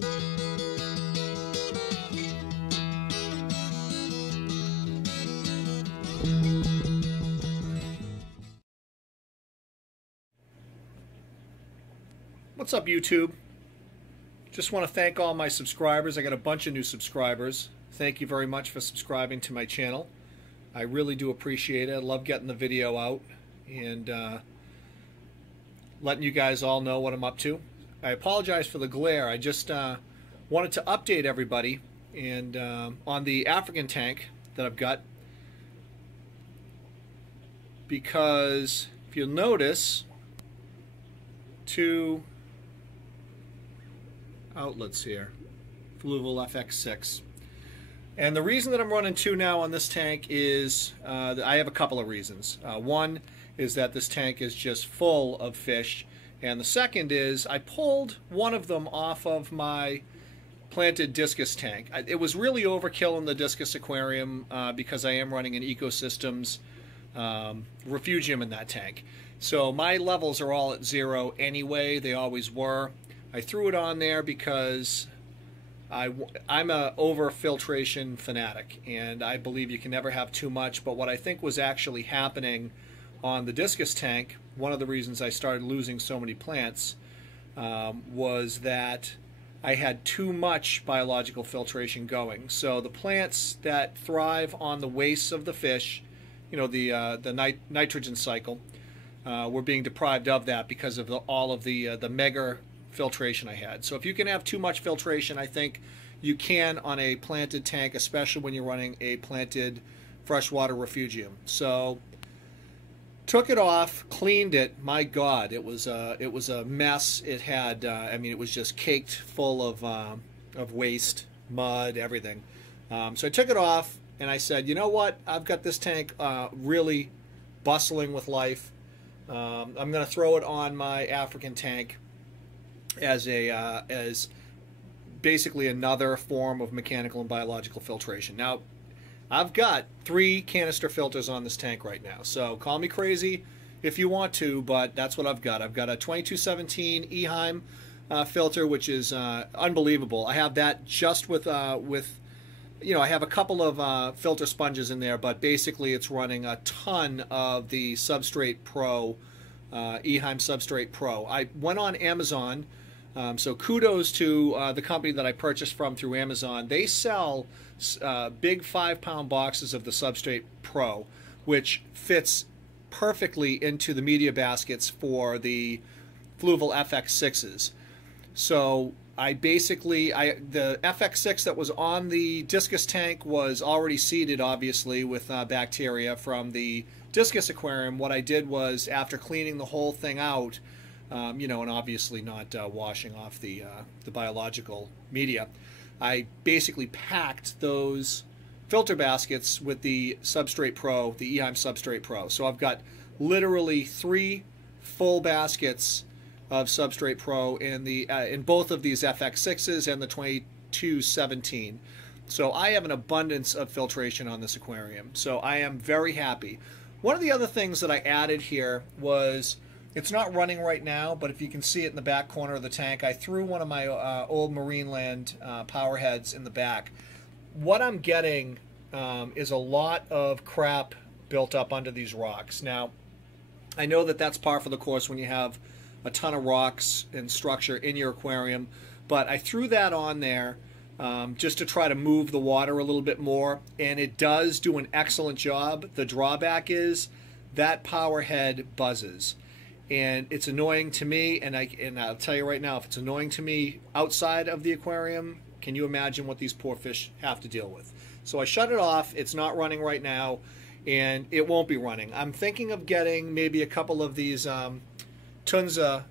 What's up, YouTube? Just want to thank all my subscribers. I got a bunch of new subscribers. Thank you very much for subscribing to my channel. I really do appreciate it. I love getting the video out and letting you guys all know what I'm up to. I apologize for the glare. I just wanted to update everybody and on the African tank that I've got, because if you'll notice, two outlets here, Fluval FX6. And the reason that I'm running two now on this tank is I have a couple of reasons. One is that this tank is just full of fish, and the second is I pulled one of them off of my planted discus tank. It was really overkill in the discus aquarium because I am running an ecosystems refugium in that tank. So my levels are all at 0 anyway. They always were. I threw it on there because I'm a over-filtration fanatic, and I believe you can never have too much. But what I think was actually happening on the discus tank, one of the reasons I started losing so many plants, was that I had too much biological filtration going. So the plants that thrive on the wastes of the fish, you know, the nitrogen cycle, were being deprived of that because of all of the mega filtration I had. So if you can have too much filtration, I think you can on a planted tank, especially when you're running a planted freshwater refugium. So took it off, cleaned it. My God, it was a mess. It had, I mean, it was just caked full of waste, mud, everything. So I took it off, and I said, you know what? I've got this tank really bustling with life. I'm going to throw it on my African tank as basically another form of mechanical and biological filtration. Now, I've got 3 canister filters on this tank right now, so call me crazy if you want to, but that's what I've got. I've got a 2217 Eheim filter, which is unbelievable. I have that just with you know, I have a couple of filter sponges in there, but basically it's running a ton of the Substrate Pro, Eheim Substrate Pro. I went on Amazon, so kudos to the company that I purchased from through Amazon. They sell big 5-pound boxes of the Substrate Pro, which fits perfectly into the media baskets for the Fluval FX6s. So I basically, the FX6 that was on the discus tank was already seeded, obviously, with bacteria from the discus aquarium. What I did was, after cleaning the whole thing out, you know, and obviously not washing off the biological media, I basically packed those filter baskets with the Substrate Pro, the Eheim Substrate Pro. So I've got literally 3 full baskets of Substrate Pro in both of these FX6s and the 2217. So I have an abundance of filtration on this aquarium. So I am very happy. One of the other things that I added here was, it's not running right now, but if you can see it in the back corner of the tank, I threw one of my old Marineland power heads in the back. What I'm getting is a lot of crap built up under these rocks. Now, I know that that's par for the course when you have a ton of rocks and structure in your aquarium, but I threw that on there just to try to move the water a little bit more, and it does do an excellent job. The drawback is that power head buzzes, and it's annoying to me, and I'll tell you right now, if it's annoying to me outside of the aquarium, can you imagine what these poor fish have to deal with? So I shut it off. It's not running right now, and it won't be running. I'm thinking of getting maybe a couple of these Tunza,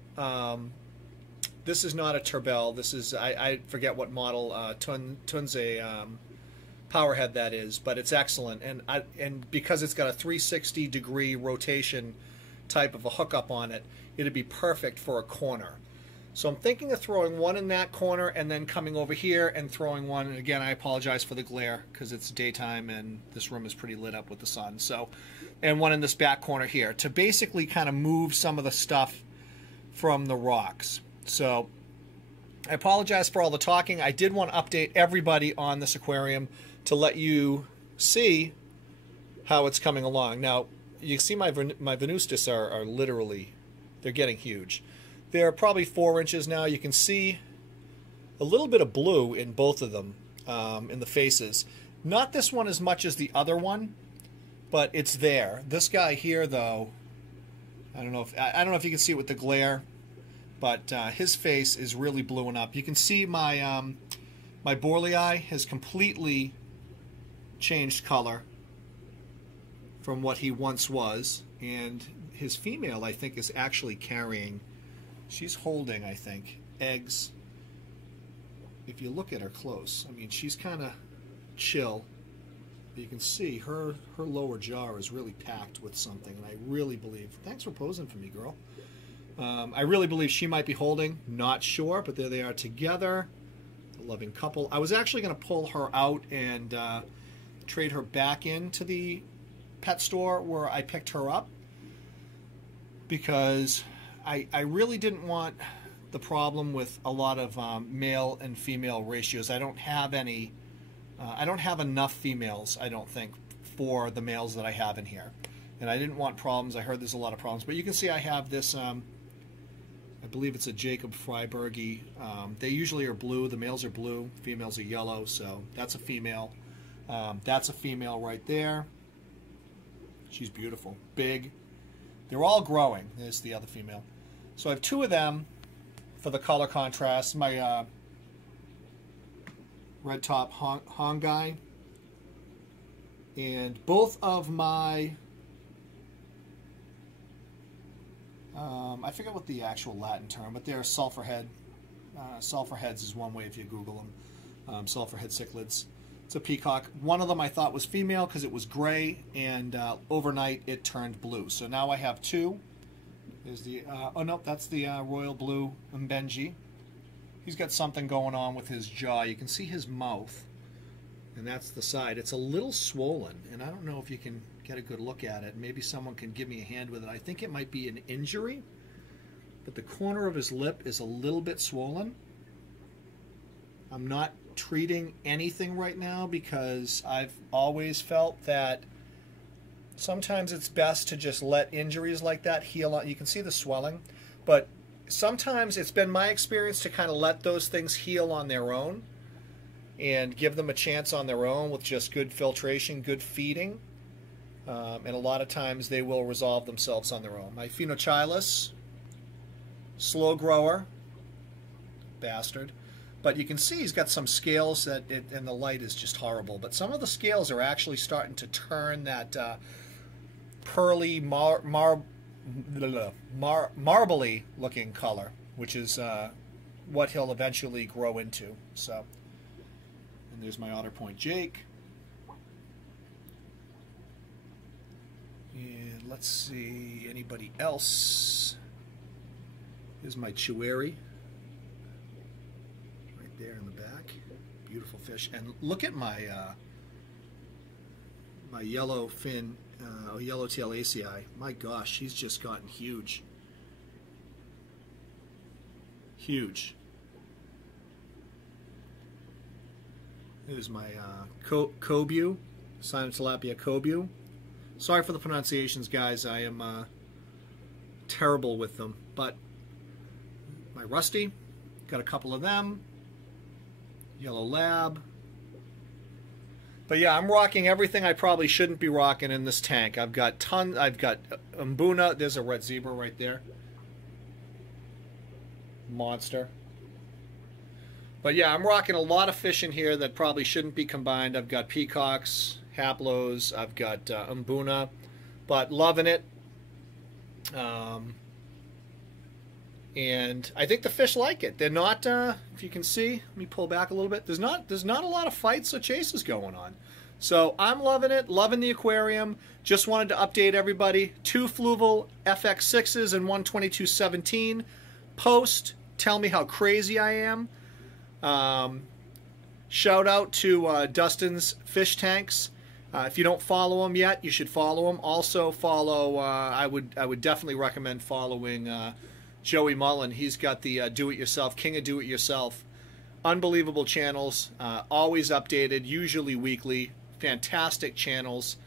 this is not a Turbell, this is, I forget what model Tunza power head that is, but it's excellent, and because it's got a 360-degree rotation type of a hookup on it, it'd be perfect for a corner. So I'm thinking of throwing one in that corner and then coming over here and throwing one, and again, I apologize for the glare because it's daytime and this room is pretty lit up with the sun, so, and one in this back corner here to basically kind of move some of the stuff from the rocks. So I apologize for all the talking. I did want to update everybody on this aquarium to let you see how it's coming along. Now, you see my Venustus are literally, they're getting huge. They're probably 4 inches now. You can see a little bit of blue in both of them, in the faces. Not this one as much as the other one, but it's there. This guy here, though, I don't know if you can see it with the glare, but his face is really bluing up. You can see my my Borlei has completely changed color from what he once was, and his female, I think, is actually carrying, she's holding, I think, eggs. If you look at her close, I mean, she's kind of chill. You can see her lower jaw is really packed with something, and I really believe, thanks for posing for me, girl. I really believe she might be holding, not sure, but there they are together, a loving couple. I was actually going to pull her out and trade her back into the pet store where I picked her up, because I really didn't want the problem with a lot of male and female ratios. I don't have any, I don't have enough females, I don't think, for the males that I have in here. And I didn't want problems. I heard there's a lot of problems. But you can see I have this, I believe it's a Jacob Freibergi. They usually are blue. The males are blue, females are yellow, so that's a female. That's a female right there. She's beautiful, big. They're all growing. There's the other female. So I have 2 of them for the color contrast. My red top Hongai, and both of my I forget what the actual Latin term, but they're sulfur head. Sulfur heads is one way if you Google them. Sulfur head cichlids. It's a peacock. One of them I thought was female because it was gray, and overnight it turned blue. So now I have 2. There's the, oh no, that's the royal blue Mbenji. He's got something going on with his jaw. You can see his mouth, and that's the side. It's a little swollen, and I don't know if you can get a good look at it. Maybe someone can give me a hand with it. I think it might be an injury, but the corner of his lip is a little bit swollen. I'm not treating anything right now because I've always felt that sometimes it's best to just let injuries like that heal on. You can see the swelling, but sometimes it's been my experience to kind of let those things heal on their own and give them a chance on their own with just good filtration, good feeding. And a lot of times they will resolve themselves on their own. My Phoenochilus, slow grower, bastard. But you can see he's got some scales that, and the light is just horrible. But some of the scales are actually starting to turn that pearly, marbly looking color, which is what he'll eventually grow into. So, and there's my Otter Point Jake. And let's see, anybody else? Here's my Chiweri. There in the back, beautiful fish. And look at my my yellow fin, yellowtail ACI. My gosh, he's just gotten huge, huge. There's my Cobue, Cyanotilapia Cobue. Sorry for the pronunciations, guys. I am terrible with them. But my Rusty, got a couple of them. Yellow Lab. But yeah, I'm rocking everything I probably shouldn't be rocking in this tank. I've got Mbuna. There's a red zebra right there. Monster. But yeah, I'm rocking a lot of fish in here that probably shouldn't be combined. I've got peacocks, haplos, I've got Mbuna, but loving it. And I think the fish like it. They're not, if you can see, let me pull back a little bit. There's not a lot of fights or chases going on. So I'm loving it, loving the aquarium. Just wanted to update everybody. 2 Fluval FX6s and 1 2217. Post, tell me how crazy I am. Shout out to Dustin's Fish Tanks. If you don't follow him yet, you should follow him. Also follow, I would definitely recommend following Joey Mullen. He's got the do-it-yourself, King of Do-It-Yourself. Unbelievable channels, always updated, usually weekly. Fantastic channels,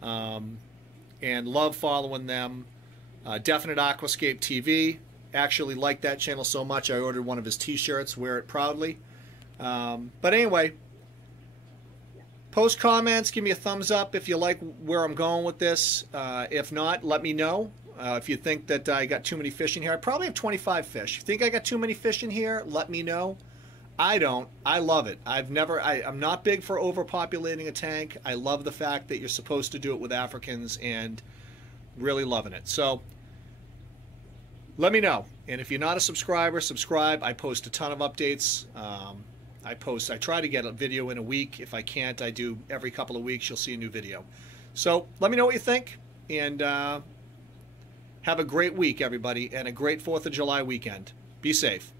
and love following them. Definite Aquascape TV. Actually like that channel so much I ordered one of his t-shirts, wear it proudly. But anyway, post comments, give me a thumbs up if you like where I'm going with this. If not, let me know. If you think that I got too many fish in here, I probably have 25 fish. If you think I got too many fish in here, let me know. I don't. I love it. I'm not big for overpopulating a tank. I love the fact that you're supposed to do it with Africans, and really loving it. So let me know. And if you're not a subscriber, subscribe. I post a ton of updates. I try to get a video in a week. If I can't, I do every couple of weeks. You'll see a new video. So let me know what you think, and have a great week, everybody, and a great 4th of July weekend. Be safe.